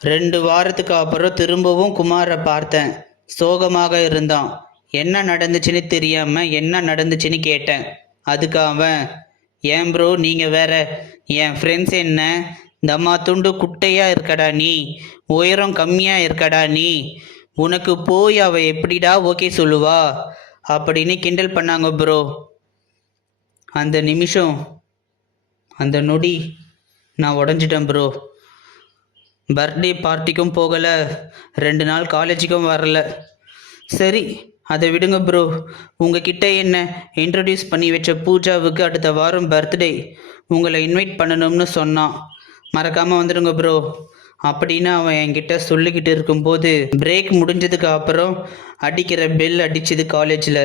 2 வாரத்துக்கு அப்புறம் திரும்பவும் குமாரை பார்த்தேன். சோகமாக இருந்தான். என்ன நடந்துச்சுன்னு தெரியாம என்ன நடந்துச்சுன்னு கேட்டேன். அதுக்கு அவன், ஏன் ப்ரோ நீங்க வேற, என் ஃப்ரெண்ட்ஸ் என்ன தம்மா துண்டு குட்டையா இருக்கடா நீ, உயரம் கம்மியா இருக்கடா நீ, உனக்கு போய் அவ எப்படிடா ஓகே சொல்லுவா அப்படின்னு கிண்டல் பண்ணாங்க ப்ரோ. அந்த நிமிஷம், அந்த நொடி நான் உடஞ்சிட்டேன் ப்ரோ. பர்த்டே பார்ட்டிக்கும் போகலை, 2 நாள் காலேஜுக்கும் வரல. சரி, அதை விடுங்க ப்ரோ. உங்ககிட்ட என்ன இன்ட்ரடியூஸ் பண்ணி வச்ச பூஜாவுக்கு அடுத்த வாரம் பர்த்டே, உங்களை இன்வைட் பண்ணணும்னு சொன்னான். மறக்காமல் வந்துடுங்க ப்ரோ அப்படின்னு அவன் என்கிட்ட சொல்லிக்கிட்டு இருக்கும்போது பிரேக் முடிஞ்சதுக்கு அப்புறம் அடிக்கிற பெல் அடிச்சுது காலேஜில்.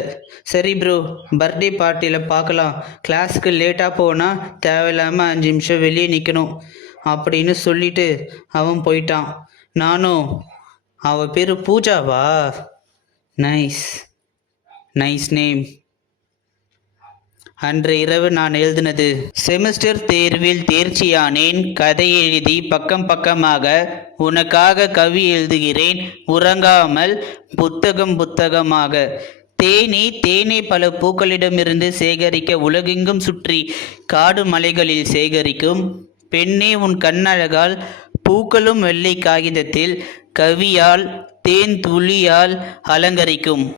சரி ப்ரோ, பர்த்டே பார்ட்டியில் பார்க்கலாம். கிளாஸுக்கு லேட்டாக போனால் தேவையில்லாமல் 5 நிமிஷம் வெளியே நிற்கணும் அப்படின்னு சொல்லிட்டு அவன் போயிட்டான். நானும், அவ பேர் பூஜாவா, நைஸ் நைஸ் நேம். அன்று இரவு நான் எழுதினது, செமஸ்டர் தேர்வில் தேர்ச்சியானேன். கதை எழுதி பக்கம் பக்கமாக உனக்காக கவி எழுதுகிறேன். உறங்காமல் புத்தகம் புத்தகமாக. தேனே தேனே பல பூக்களிடமிருந்து சேகரிக்க உலகெங்கும் சுற்றி காடு மலைகளில் சேகரிக்கும் பெண்ணே உன் கண்ணழகால் பூக்களும் வெள்ளை காகிதத்தில் கவியால் தேன் துளியால் அலங்கரிக்கும்.